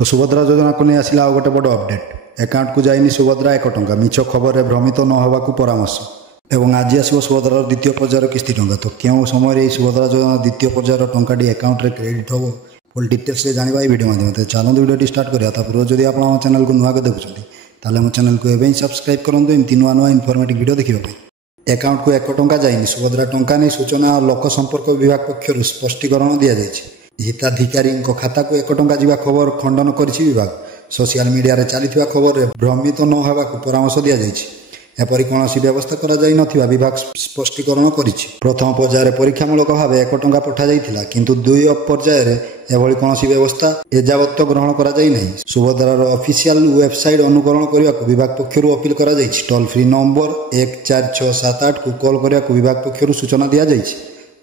तो सुभद्रा योजना को नहीं आसला आ गोटे बड़ अपडेट अकाउंट को जाइनी सुभद्रा 1 टंका मिछ खबर में भ्रमित न होगा परामर्श एवं आज आसो सुभद्रार द्वितीय पर्यायर किस्ती टंका तो क्यों समय सुभद्रा योजना द्वितीय पर्यायर टंकाटी अकाउंट में क्रेडिट हम फुल डिटेल्स जाना भिडियो माध्यम चलते भिडियो स्टार्ट करा पूर्व जब आप चैनल को नुआ देखुं ताले मो चैनल को एवं सब्सक्राइब करूँ एमती नुआ नुआ इनफॉर्मेटिव वीडियो देखा अकाउंट को 1 टंका जाइनी सुभद्रा टंका नहीं सूचना और लोक संपर्क विभाग पक्षर स्पष्टीकरण दि जाए हिताधिकारी खाता को 1 टंका जावा खबर खंडन करिछि विभाग सोशल मीडिया रे चलता खबर में भ्रमित न होगा परामर्श दि जाए एपरी कौन व्यवस्था कर विभाग स्पष्टीकरण करिछि प्रथम पर्यायर परीक्षामूलक भाव 1 टंका पठा जाइथिला किंतु द्वितीय पर्यायर एभली कौन व्यवस्था एजावत ग्रहण करा जाई नहीं सुभद्रार ऑफिशियल वेबसाइट अनुकरण करने को विभाग पक्षर अपील करा जाइछि टोल फ्री नंबर 14678 को कॉल करने को विभाग पक्षर सूचना दि जाइछि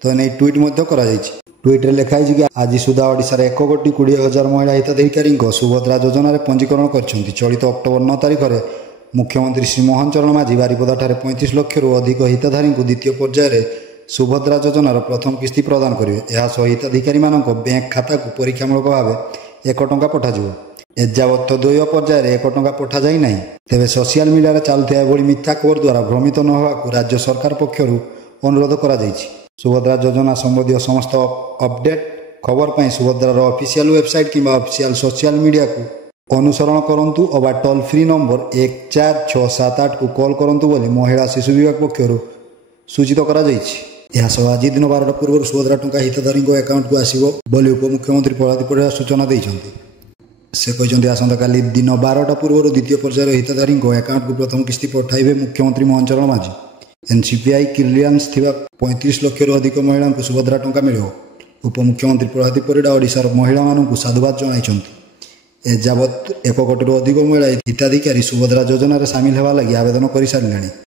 तो नहीं ट्वीट मध्य करा जाइछि ट्वीट रे लिखाई कि आज सुधा ओडिशार 1,20,000 महिला हिताधिकारी सुभद्रा योजना पंजीकरण कर चलित अक्टोबर 9 तारिख में मुख्यमंत्री श्री मोहन चरण माझी बारिपदाठारे 35 लाख अधिक हिताधारी द्वितीय पर्यायर सुभद्रा योजनार प्रथम किस्ती प्रदान करेंगे यह हिताधिकारी बैंक खाता को परीक्षामूलक भाव 1 टंका पठाଯିବ एजावत द्वितीय पर्यायर 1 टंका पठा जाई नहीं तेरे सोशल मीडिया चलुवा एभली मिथ्या खबर द्वारा भ्रमित न होगा राज्य सरकार पक्षर अनुरोध करा जाइछि सुभद्रा योजना संबंधी समस्त अपडेट खबर पर सुभद्रार ऑफिशियल वेबसाइट कि ऑफिशियल सोशल मीडिया को अनुसरण करंतु अबा टोल फ्री नंबर 14678 को कॉल करंतु बोली महिला शिशु विभाग पक्षर सूचित करा जाइछि आज दिन 12टा पूर्व सुभद्रा टंका हिताधारी अकाउंट को आसिबो बोली उपमुख्यमंत्री प्रहलाद परिडा सूचना देइछन्ति से कहते आसंता काली दिन 12टा पूर्व द्वितीय पर्यायर हिताधारी अकाउंट को प्रथम किस्ती पठाइबे मुख्यमंत्री मोहन चरण माझी एनसीपीआई क्लियरेंस थिबा 35 लाख अधिक महिला को सुभद्रा टंका मिलियो उपमुख्यमंत्री प्रहलाद परिडा ओडिशार महिला मानक साधुवाद जणाइछन्ति एजावत 1 कोटी अधिक महिला हिताधिकारी सुभद्रा योजना सामिल होगा लगी आवेदन कर सारे।